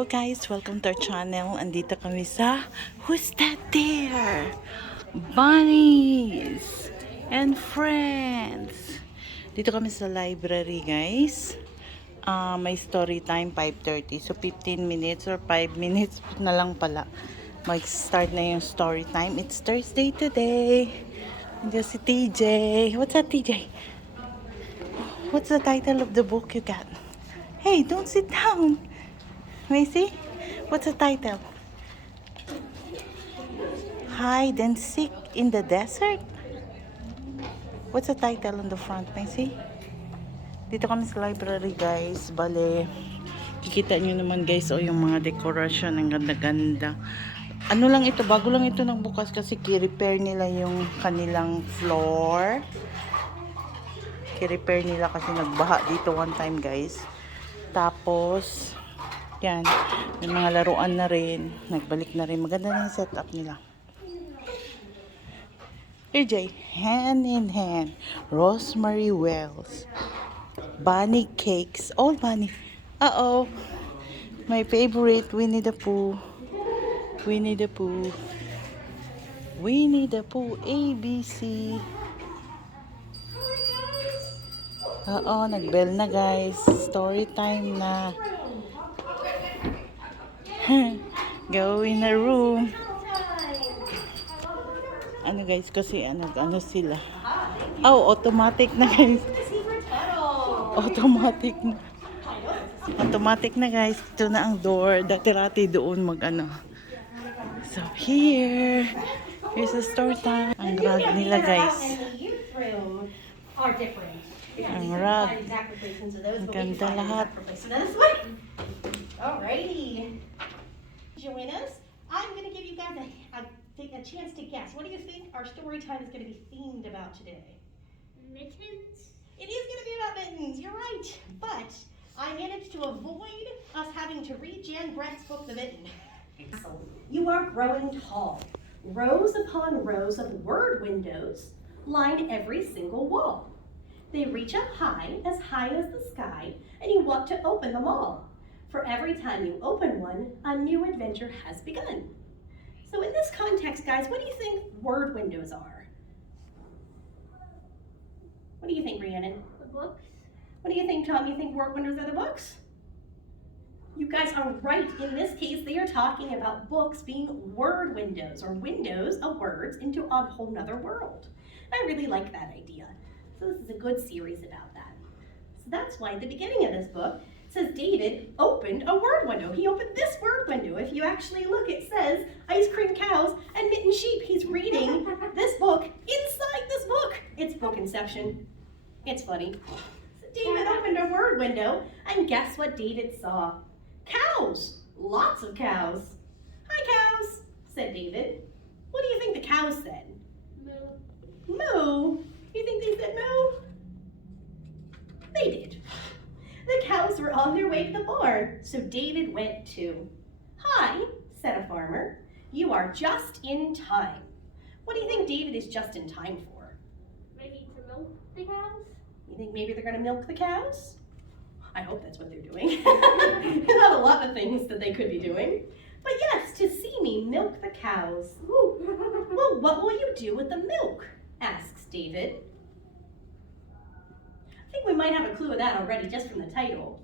Hello guys, welcome to our channel. Andito kami sa Who's That There? Bunnies and Friends. Dito kami sa library guys. May story time 5:30. So 15 minutes or 5 minutes na lang pala. Mag-start na yung story time. It's Thursday today. Andiyan si TJ. What's that TJ? What's the title of the book you got? Hey, don't sit down. Macy, what's the title? Hide and Seek in the Desert? What's the title on the front, Macy? Dito kami sa library, guys. Bale, kikita nyo naman, guys, yung mga decoration. Ang ganda-ganda. Ano lang ito, bago lang ito nagbukas kasi ki-repair nila yung kanilang floor. Ki-repair nila kasi nagbaha dito one time, guys. Tapos, yan, may mga laruan na rin. Nagbalik na rin. Maganda na yung setup nila. AJ, Hand in Hand, Rosemary Wells, Bunny Cakes, all bunny. Uh-oh, my favorite, Winnie the Pooh, Winnie the Pooh, Winnie the Pooh, ABC. Nagbell na guys, story time na. Go in a room. Ano guys, kasi ano sila. Automatic na guys. Automatic na. Automatic na guys. Ito na ang door. Dati-rati doon So here. Here's the story time. Ang rug nila guys. Ang rug. Ang ganda lahat. Alrighty. Join us. I'm going to give you guys a chance to guess. What do you think our story time is going to be themed about today? Mittens? It is going to be about mittens. You're right. But I managed to avoid us having to read Jan Brett's book, The Mitten. You are growing tall. Rows upon rows of word windows line every single wall. They reach up high as the sky, and you want to open them all. For every time you open one, a new adventure has begun. So in this context, guys, what do you think word windows are? What do you think, Rhiannon? The books? What do you think, Tom? You think word windows are the books? You guys are right. In this case, they are talking about books being word windows, or windows of words into a whole nother world. I really like that idea. So this is a good series about that. So that's why at the beginning of this book, it says David opened a word window. He opened this word window. If you actually look, it says ice cream cows and mitten sheep. He's reading this book inside this book. It's book inception. It's funny. So David opened a word window, and guess what David saw? Cows. Lots of cows. Hi, cows, said David. What do you think the cows said? Moo. Moo. You think they said moo? They did. The cows were on their way to the barn, so David went too. Hi, said a farmer. You are just in time. What do you think David is just in time for? Maybe to milk the cows? You think maybe they're going to milk the cows? I hope that's what they're doing. There's not a lot of things that they could be doing. But yes, to see me milk the cows. Well, what will you do with the milk? Asks David. I think we might have a clue of that already just from the title.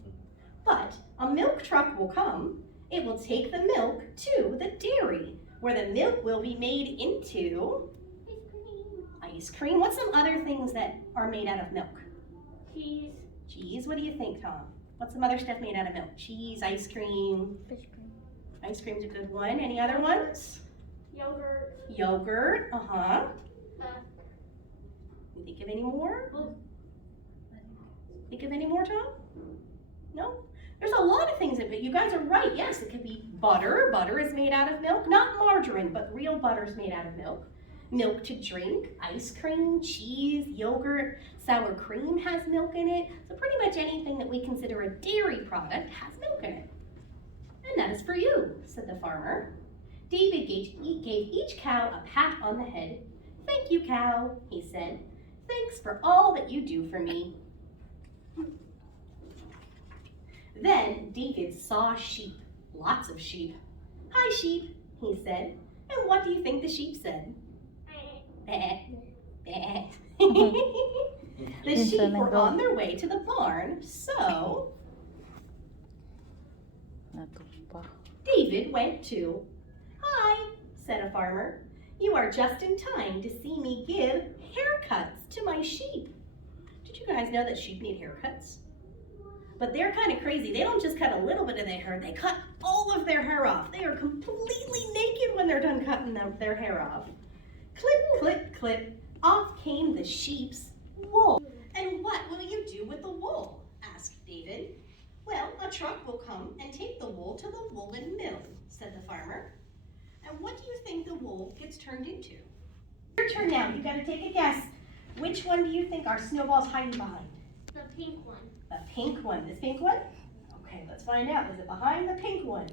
But a milk truck will come. It will take the milk to the dairy, where the milk will be made into Ice cream. ice cream. What's some other things that are made out of milk? Cheese. Cheese. What do you think, Tom? What's some other stuff made out of milk? Cheese, ice cream. Fish cream. Ice cream's a good one. Any other ones? Yogurt. Yogurt. Uh-huh. Uh, You think of any more? well, Think of any more, Tom? No? There's a lot of things but you guys are right. Yes, it could be butter. Butter is made out of milk. Not margarine, but real butter is made out of milk. Milk to drink, ice cream, cheese, yogurt, sour cream has milk in it. So pretty much anything that we consider a dairy product has milk in it. And that is for you, said the farmer. David gave each cow a pat on the head. Thank you, cow, he said. Thanks for all that you do for me. Then David saw sheep lots of sheep. Hi, sheep, he said. And what do you think the sheep said? Bah, bah. The sheep were on their way to the barn, so David went too. Hi, said a farmer. You are just in time to see me give haircuts to my sheep. Did you guys know that sheep need haircuts? But they're kind of crazy. They don't just cut a little bit of their hair, they cut all of their hair off. They are completely naked when they're done cutting their hair off. Clip, clip, clip, off came the sheep's wool. And what will you do with the wool? Asked David. Well, a truck will come and take the wool to the woolen mill, said the farmer. And what do you think the wool gets turned into? Your turn now. You gotta take a guess. Which one do you think our snowball's hiding behind? The pink one. The pink one. This pink one? Okay, let's find out. Is it behind the pink one?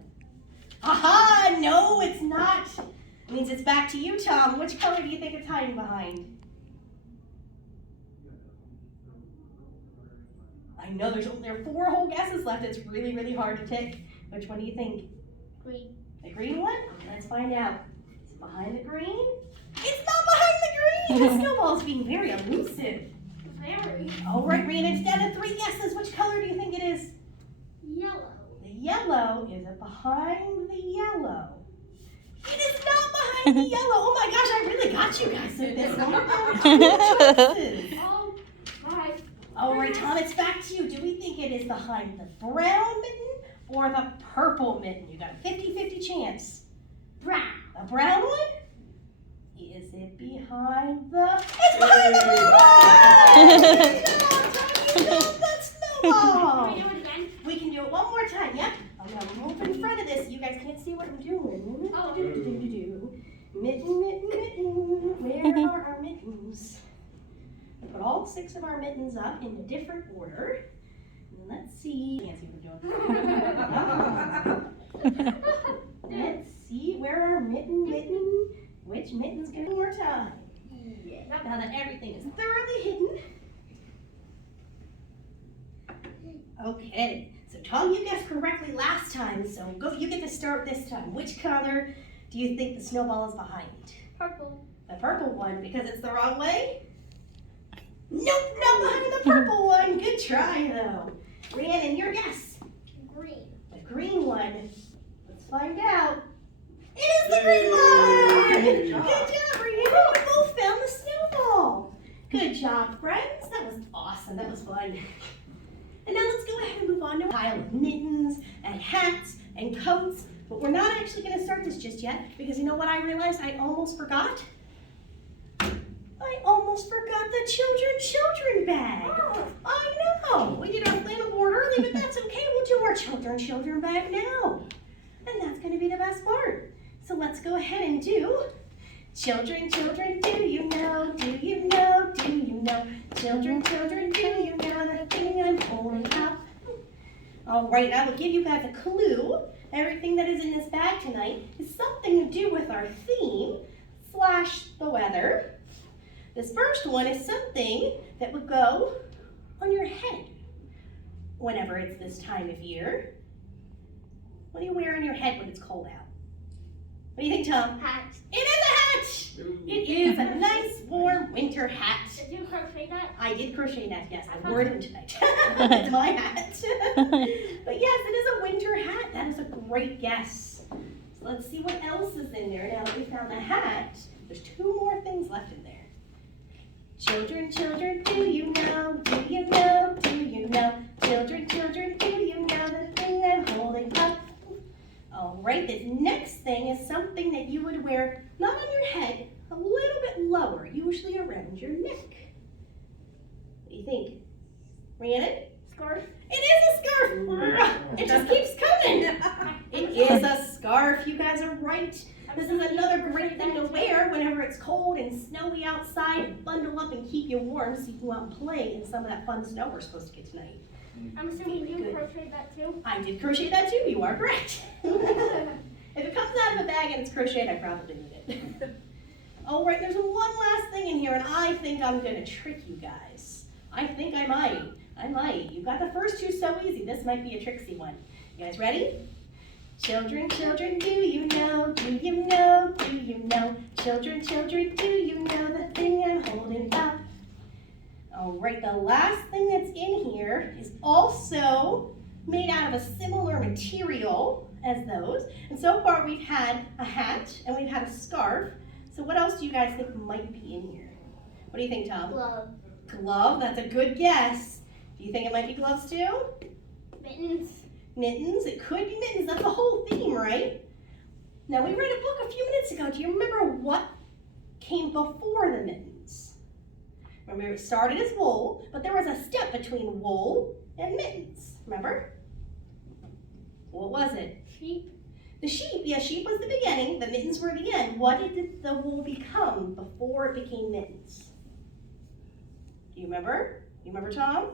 Aha! No, it's not. It means it's back to you, Tom. Which color do you think it's hiding behind? I know there are 4 whole guesses left. It's really, really hard to pick. Which one do you think? Green. The green one? Okay, let's find out. Is it behind the green? It's not behind the green! The snowball's being very elusive. Very. All right, Rhiannon, it's down to 3 guesses. Which color do you think it is? Yellow. The yellow. Is it behind the yellow? It is not behind the yellow. Oh my gosh, I really got you guys with this one. There were 2 choices. Oh, hi. All right, Tom, it's back to you. Do we think it is behind the brown mitten or the purple mitten? You got a 50-50 chance. Brown. The brown one? Is it behind the... It's behind the purple one! Tom, you built that snowball! Can we do it again? We can do it one more time, yep. I'm gonna move in front of this. You guys can't see what I'm doing. Oh. Mitten, mitten, mitten. Where are our mittens? I put all 6 of our mittens up in a different order. And let's see. Can't see what I'm doing. Let's see where our mitten. Which mitten's gonna one more time? Yeah. Now that everything is thoroughly hidden. Okay, so Tom, you guessed correctly last time, so you get to start this time. Which color do you think the snowball is behind? Purple. The purple one, because it's the wrong way? Nope, not behind the purple one. Good try, though. Rhiannon, your guess. Green. The green one. Let's find out. It is the green one! Good job, Rhiannon. You both found the snowball. Good job, friends. That was awesome. That was fun. And now let's go ahead and move on to a pile of mittens and hats and coats. But we're not actually going to start this just yet because you know what I realized I almost forgot? I almost forgot the children bag. Oh. I know. We did our plan a board early, but that's okay. We'll do our children bag now. And that's going to be the best part. So let's go ahead and do children, do you know, do you know, do you know? Children, do you know the thing I'm holding up? All right, I will give you guys a clue. Everything that is in this bag tonight is something to do with our theme / the weather. This first one is something that would go on your head whenever it's this time of year. What do you wear on your head when it's cold out? What do you think, Tom? Hat. It is a hat! It is a nice, warm winter hat. Did you crochet that? I did crochet that, yes. I wore it tonight. It's my hat. But yes, it is a winter hat. That is a great guess. So let's see what else is in there. Now that we found the hat, there's 2 more things left in there. Children, do you know, do you know, do you know? Children, do you know the thing I'm holding up? All right, this next thing is something that you would wear not on your head, a little bit lower, usually around your neck. What do you think? Rhiannon? Scarf. It is a scarf! It just keeps coming! It is a scarf, you guys are right. This is another great thing to wear whenever it's cold and snowy outside. Bundle up and keep you warm so you can go out and play in some of that fun snow we're supposed to get tonight. I'm assuming you Good. crocheted that too? I did crochet that too, you are correct. If it comes out of a bag and it's crocheted, I probably did it. All right, there's one last thing in here and I think I'm gonna trick you guys. I think I might. You got the first 2 so easy. This might be a tricksy one. You guys ready? Children, children, do you know, do you know, do you know? Children, children, do you know the thing I'm holding up? All right, the last thing that's in here is also made out of a similar material as those. And so far we've had a hat and we've had a scarf. So what else do you guys think might be in here? What do you think, Tom? Glove. Glove, that's a good guess. Do you think it might be gloves too? Mittens. Mittens, it could be mittens. That's the whole theme, right? Now, we read a book a few minutes ago. Do you remember what came before the mittens? Remember, it started as wool, but there was a step between wool and mittens. Remember? What was it? Sheep. The sheep. Yeah, sheep was the beginning. The mittens were the end. What did the wool become before it became mittens? Do you remember? You remember, Tom?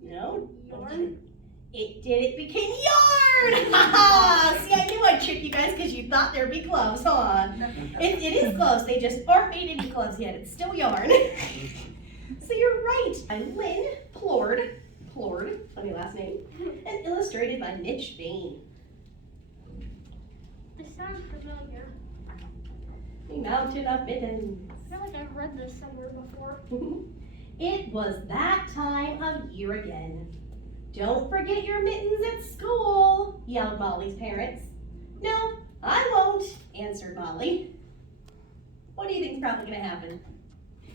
No? Yarn. It became yarn! Ha See, I knew I'd trick you guys because you thought there'd be gloves, huh? It is gloves, they just aren't made into gloves yet. It's still yarn. So you're right. I'm Lynn Plord, funny last name, and illustrated by Mitch Bain. This sounds familiar. The Mountain of Mittens. I feel like I've read this somewhere before. It was that time of year again. Don't forget your mittens at school, yelled Molly's parents. No, I won't, answered Molly. What do you think's probably gonna happen?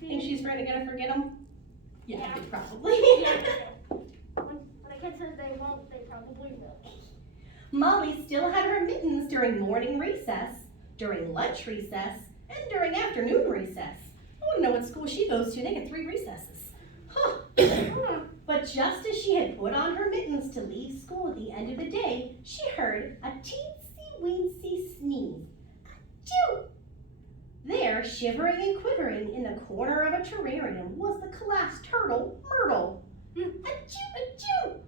Think she's gonna forget them? Yeah, Yeah. probably. When the kid says they won't, they probably will. Molly still had her mittens during morning recess, during lunch recess, and during afternoon recess. I wanna know what school she goes to. They get 3 recesses. Huh. But just as she had put on her mittens to leave school at the end of the day, she heard a teensy-weensy sneeze. Achoo! There, shivering and quivering in the corner of a terrarium, was the class turtle, Myrtle. Achoo, achoo!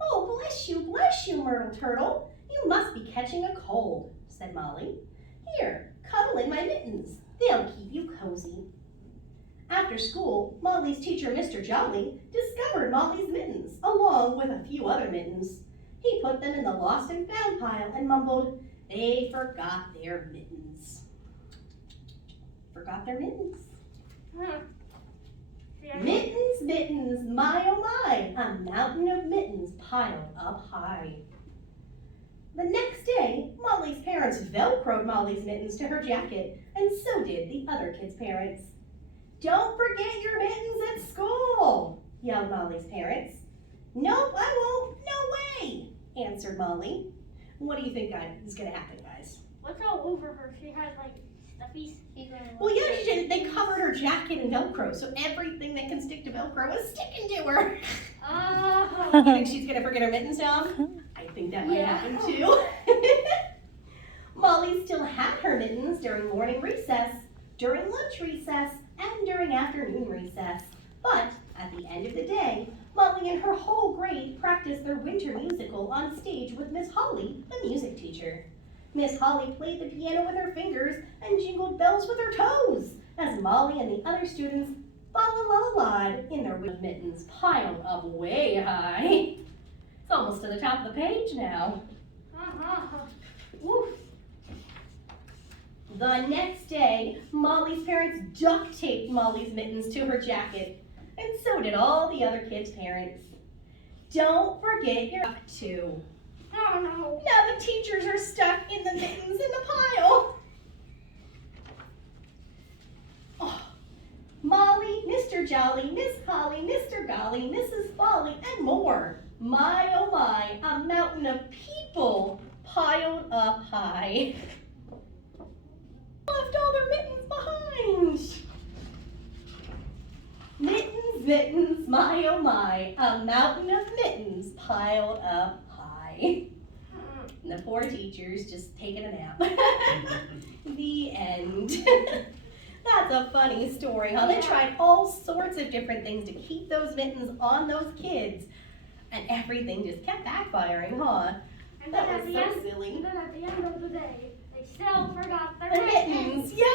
Oh, bless you, Myrtle Turtle. You must be catching a cold, said Molly. Here, cuddle in my mittens. They'll keep you cozy. After school, Molly's teacher, Mr. Jolly, discovered Molly's mittens, along with a few other mittens. He put them in the lost and found pile and mumbled, they forgot their mittens. Forgot their mittens. Huh. Yeah. Mittens, mittens, my oh my, a mountain of mittens piled up high. The next day, Molly's parents velcroed Molly's mittens to her jacket, and so did the other kids' parents. Don't forget your mittens at school, yelled Molly's parents. Nope, I won't, no way, answered Molly. What do you think is going to happen, guys? What's all over her? She has like stuffies. Well, yeah, they covered her jacket in Velcro, so everything that can stick to Velcro was sticking to her. Oh. You think she's going to forget her mittens, Tom? I think that might happen too. Molly still had her mittens during morning recess, during lunch recess, and during afternoon recess. But at the end of the day, Molly and her whole grade practiced their winter musical on stage with Miss Holly, the music teacher. Miss Holly played the piano with her fingers and jingled bells with her toes as Molly and the other students fa-la-la-la-la'd in their mittens piled up way high. It's almost to the top of the page now. Woof. The next day, Molly's parents duct taped Molly's mittens to her jacket, and so did all the other kids' parents. Don't forget your too. Oh no. Now the teachers are stuck in the mittens in the pile. Oh, Molly, Mr. Jolly, Miss Holly, Mr. Golly, Mrs. Folly, and more. My oh my, a mountain of people piled up high. Left all their mittens behind. Mittens, mittens, my oh my, a mountain of mittens piled up high. And the poor teacher's just taking a nap. The end. That's a funny story, huh? They tried all sorts of different things to keep those mittens on those kids, and everything just kept backfiring, huh? And That then was at the so end, silly. And then at the end of the day, they still forgot their The mittens, yep.